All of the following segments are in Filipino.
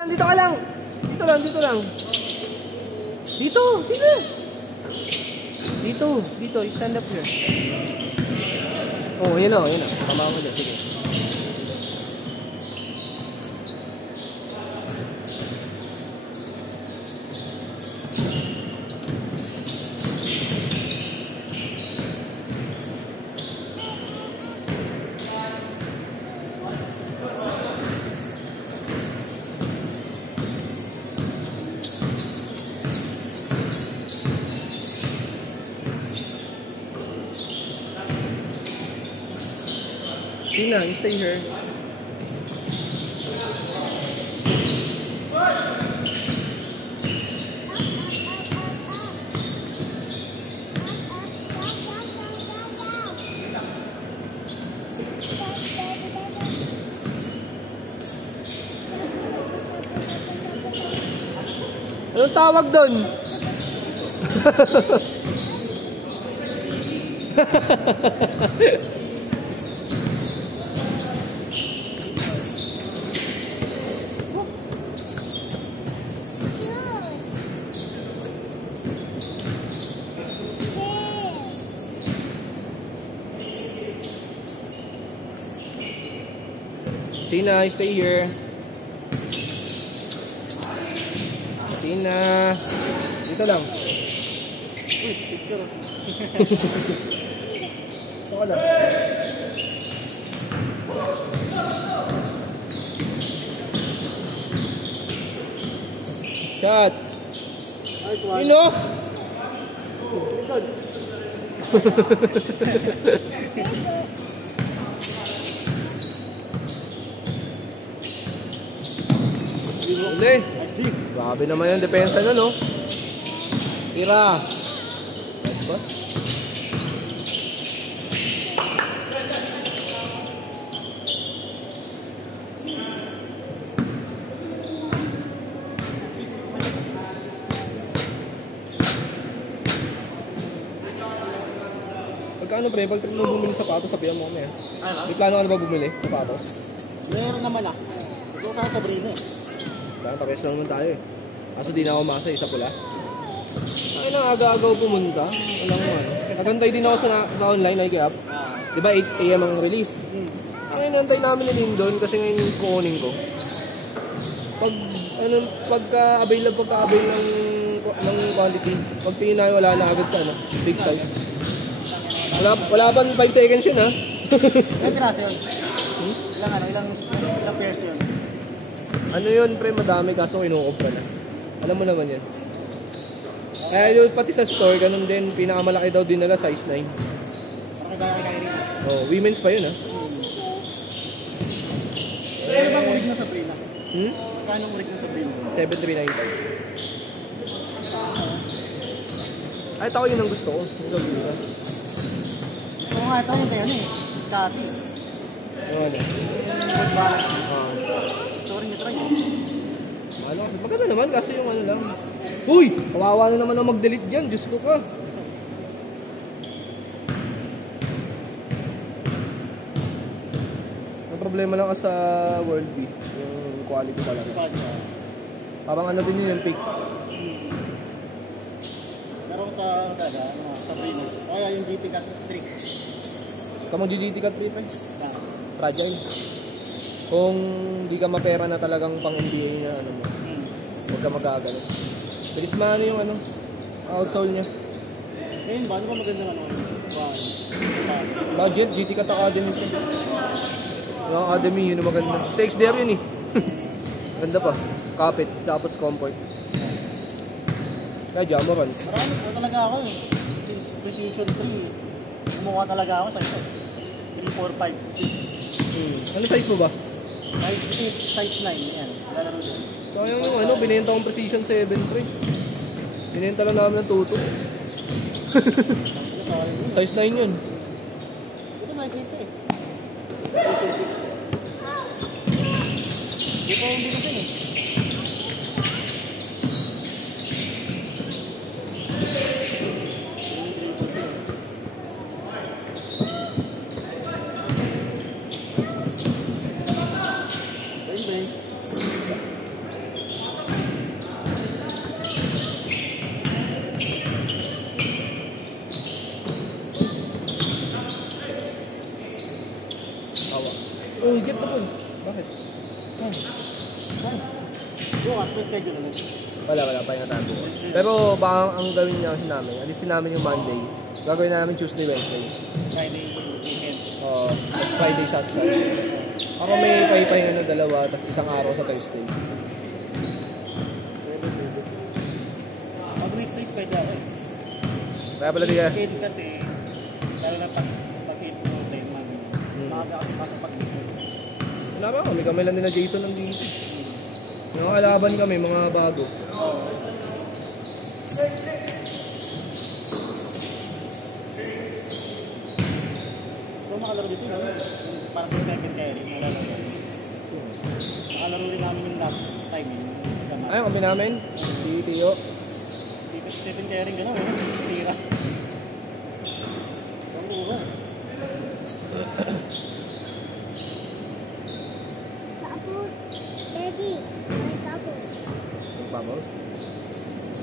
Dito ka lang. Dito lang, dito lang. Dito, dito. Dito, stand up here. Oh, yun o, yun o. Tama mo dyan, sige. Tina, you stay here. Anong tawag doon? Tina, stay here. Tina, dito lang. Uy, picture. Ito lang. Shot. You know? Uli. Grabe naman yung depensa nun, no? Tira. Nice pass. Pagkano pre, pag mo bumili sapatos, sabihan mo kami. May plano ka na ba bumili sapatos? Meron naman ako. Ito ka sa Brino. Dahil pares lang naman tayo eh. Kaso di na ako masa, isa pula. Ay na, aga-agaw pumunta. Alam mo ano. Nagantay din ako sa online, like-up. Diba 8 AM ang release? Ay, nantay namin ni Lindon kasi ngayon yung kukunin ko. Pagka-avail ng quality, pag tingin na wala na agad sa ano, big size. Wala pa 5 seconds yun ha. Ilang piraso yun? Ilang pairs yun? Ano yun pre, madami kaso kinukupra na. Alam mo naman yan. Kaya yun pati sa store, ganun din, pinakamalaki daw din nila size 9. Oh, women's pa yun ha. Ano bang urig na sa Brina? Paano urig na sa Brina? 7395. Ay, ito yun ang gusto ko. Gusto ko nga ito yung kaya Scotty. Ano? Good balance. Sorry nyo try. Ano? Maganda naman kasi yung ano lang. Uy! Kawawa na naman ang mag-delete dyan. Diyos ko ka. Ang problema lang sa World Beat. Yung quality talaga. Parang ano din yun yung pick. Pero sa Brino. Kaya yung GT Cat 3. Kamang GT Cat 3 pa? Fragile. Kung di ka mapera na talagang pang NBA na ano mo, huwag ka magagano. Bilis maano yung ano, outsole niya. Ngayon ba? Ano ba maganda naman? Budget, GT Cat Academy siya. Yung Academy, yun yung maganda. Sa XDR yun eh. Ganda pa. Kapit, tapos comfort. Kaya Jamoran. Marami ko talaga ako eh. Since Precision 3, gumawa talaga ako sa ito. 3, 4, 5, 6. Ano size mo ba? Size 8, size 9, yan. Lalaro din. Sayang yung ano, binenta kong Precision 7 pre. Binenta lang namin ng tuto. Size 9 yun. Ito size 8 eh. Ito yung binutin eh. the ball. Bakit? Bukas, may schedule ulit. Wala pa yung tayo. Pero baka ang gawin niya kasi namin, alisin namin yung Monday. Gagawin namin Tuesday, Wednesday. Friday, weekend. Friday, Saturday. Ako may pahipahinga na dalawa, tapos isang araw sa Thursday. Pag weekdays pwede ako eh. Kaya pala diya. Weekend kasi, lalo na pag-hit mo tayo, maaga kasi pasok pag-weekend. Wala ba? Kami lang din na Jason nandito. Mga kalaban kami, mga bago. So makalaro dito, no? Para sa second carry, malalaro. Nakalaro rin namin yung last time, yung isang Ayun, kami namin. Si Tio. Second carry, gano'n, tira. Ang luro. Nagbabaw?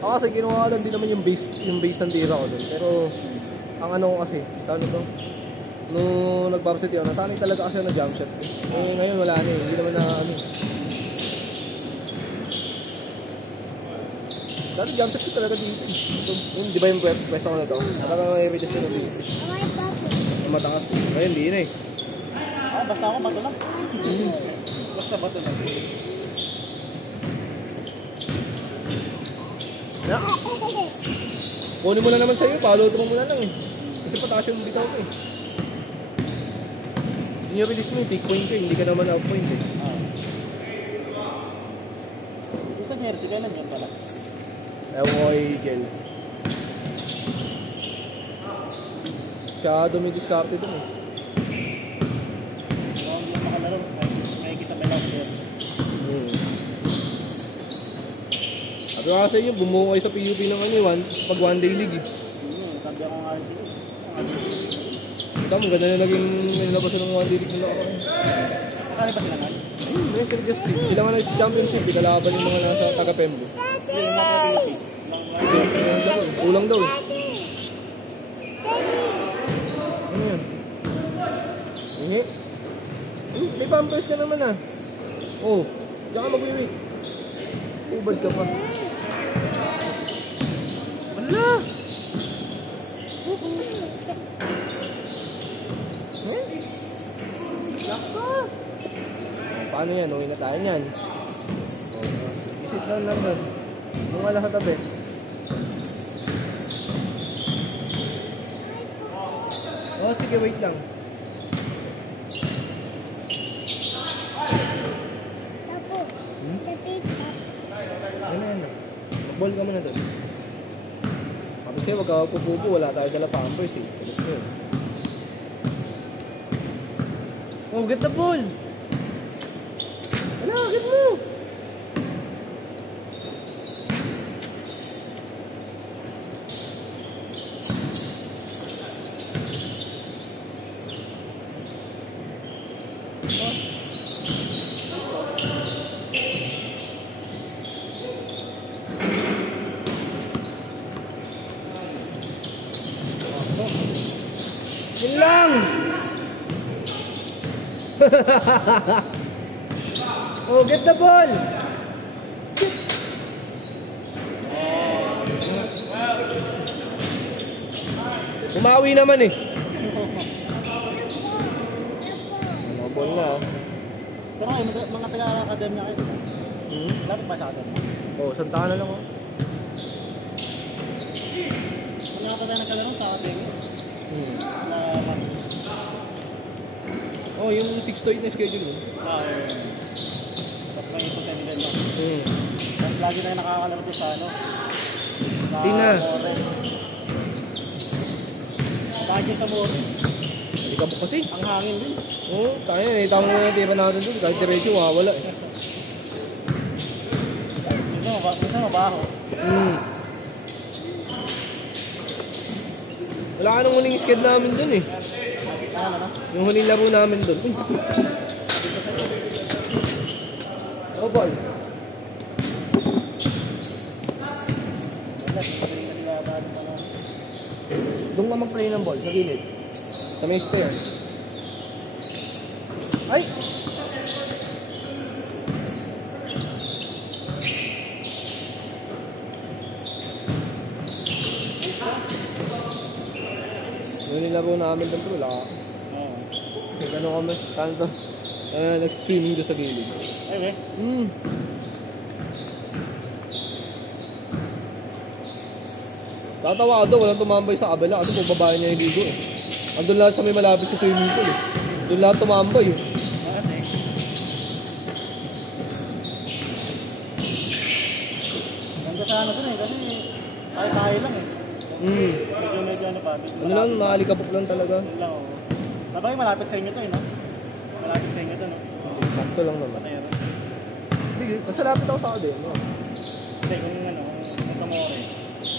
Ako kasi kinuha lang din naman yung base ng tira ko dun. Pero, ang ano ko kasi, tawag nito, nung nag-varsity ako, nasanay talaga kasi na jump shot. Eh, ngayon wala na eh, hindi naman na ano. Dati jump shot ko talaga dito. Di ba yung pwesto ko na to? Talaga may readjust na dito. Yung matakas. Ngayon, di na eh. Basta ako bato lang. Basta bato lang. Kunin mo na naman sa'yo, follow through mo na lang eh. Kasi pataas yung bitaw ko eh. Yung release mo, peak point ko eh. Hindi ka naman out point eh. Isang Mercy, kailan yun pala? Ewan ko kay Gel. Siya dumidiscarte dun eh. Hindi ako makalaro, may kisabay lang ako. Sabi ko kasi yun, bumuo kayo sa PUP ng ano pag one day league eh. Sabi ako nga rin sila. Ikaw, maganda na naging nilabasan ng one day league nila ako. Nakali ba sila nga? May Sir Justin. Sila nga nag-championship, pinalaban yung mga nasa taga-Pembo. Hindi, yung mga PUP. Ulang daw eh. Ano yan? Ihi? May pampers ka naman ah. Oh, diyan ka mag-wait. Ubad ka pa. Wala! Laksa! Paano yan? Uwi na tayo niyan. Sit down lang doon. Yung wala sa tabi. Oh, sige, wait lang. Ano yan? Mag-ball ka muna doon. Kapag sa'yo, wag ka pupupo. Wala tayo dala pampers eh. Kulit mo yun. Oh, get the ball! Wala, get mo! Yun lang! Oh, get the ball! Umawi naman eh. Ano, ball na ah. Pero kayo, mga taga-academya kayo. Lapit ba sa academya? Oh, Santa Ana lang oh. Mga tayo nagkalaro sa academya. Oh, yung 6 to 8 na schedule mo. Tapos may ipagkani din lang. Tapos lagi na yung nakakalaro ko sa ano. Tina. Lagi sa More. Halika po kasi. Ang hangin din. Oo, tayo eh. Tama mo na tira natin doon. Kahit diretso, wala eh. Minsan mabaho. Wala ka nung huling sked namin doon eh. Ano? Yung huling laro namin doon. Oh, ball. Doon ka mag-play ng ball, sa gilid. Sa may stairs. Ay! nilaro namin doon pero wala. Oo. Gano'n kami, tanto. Nag-streaming doon sa gilid. Ay, Tatawa daw, walang tumambay sa kabila kasi kung babae niya yung ligo eh. Andun lahat sa may malapit sa swimming pool eh. Doon lahat tumambay eh. bakit eh? Ganda sana dun eh, kasi tayo lang eh. Medyo ano pa. Ano lang, maalikabok lang talaga. Ano lang, oo. Sabay, malapit sa inyo to eh, no? Malapit sa inyo to, no? Sakto lang naman. Patay, ano? Hindi, basta lapit ako sa kadin. No? Hindi, kung ano, kung nasa more eh.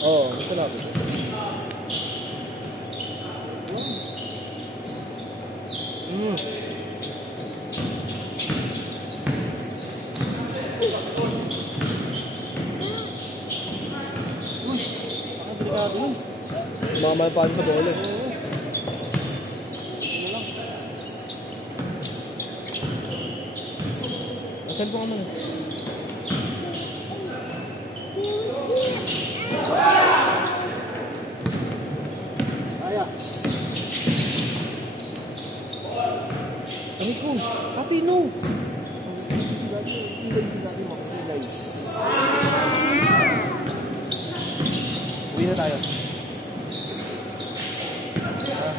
Oo, basta lapit. Delikado yun. Mamay pa sa bola. Asan po naman? Aya. Kami ko. Patino. Uwi na tayo.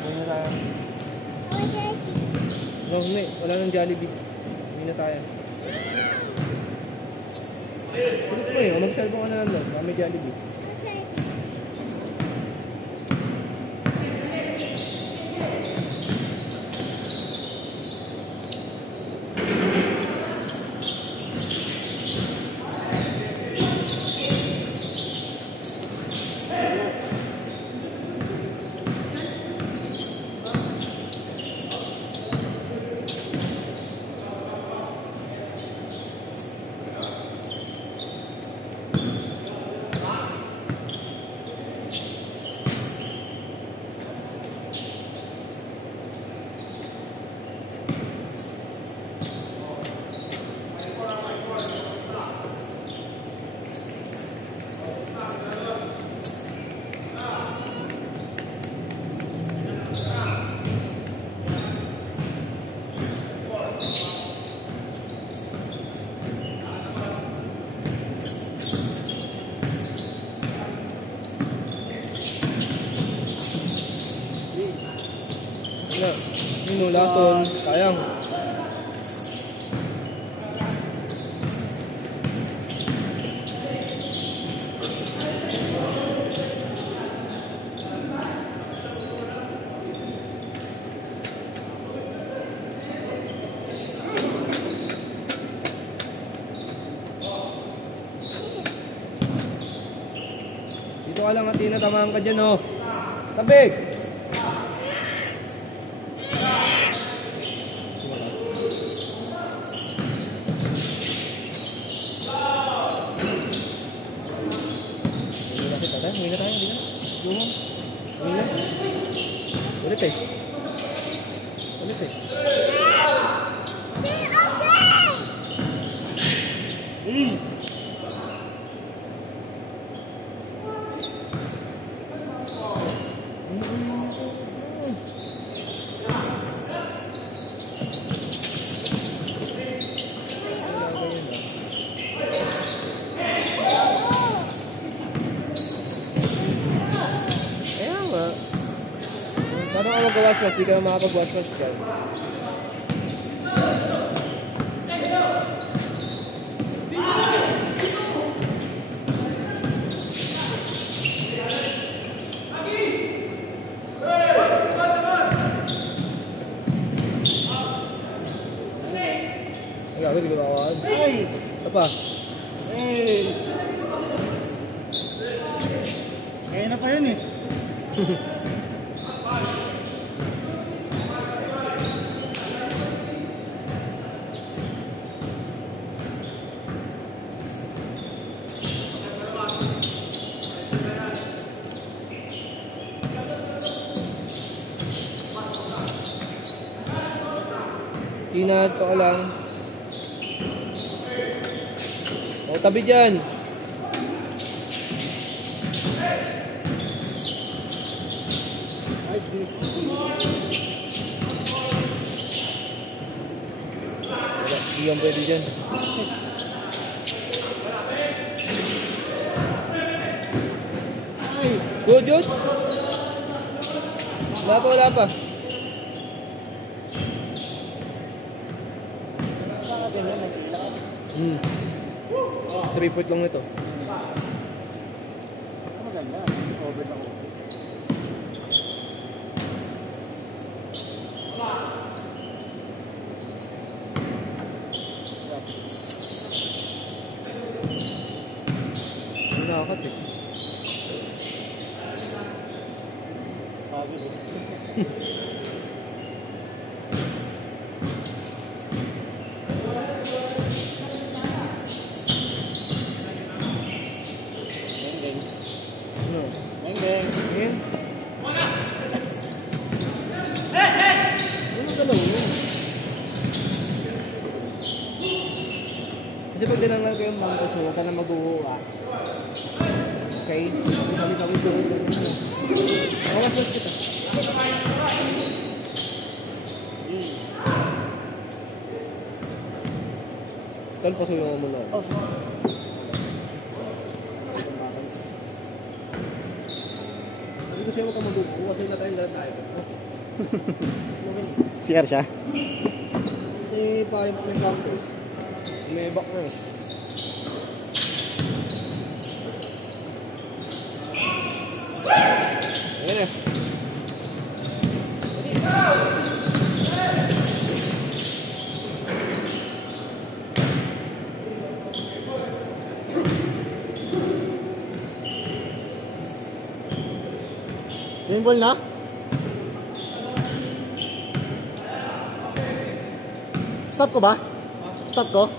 Uwi na tayo. No, hindi. Wala nang Jollibee. Uwi na tayo. Kulit mo eh. Mag-cellphone ka na lang doon. Baka may Jollibee. Yung lason, sayang. Dito ka lang, Atina, tamahan ka dyan, oh. Tabig! Uwi na tayo, hindi na. Lumang. Uwi na. Ulit eh. Ulit eh. Paano ka mag-wash-wash? Di ka na makapag-wash-wash dyan. Ay, ako, di ko nakakaan. Ay! Ito pa. Ay! Kaya na pa yun eh. Peanut, ito ka lang. O, tabi dyan. Nice, dude. Wala, hindi yan pwede dyan. Good, good. Wala pa, wala pa. Baka ganyan, nagkila. 3 point lang nito. Maganda. Over na over. Hindi nakakat eh. Pagod eh. Ano? Beng beng. Ayan. Ano ka lang yun? Kasi pag dinangal ko yung bangko, so huwag ka na magbubuha. Okay? Kami doon. Awas lang kita. Tal, pasuyo mo muna. Oh, sorry. Hindi ko siya huwag ka magbubuha kasi na tayong lahat tayo. CR siya? Kasi may practice. May back na eh. Ayan eh. Game ball na? Stop ko ba? Stop ko?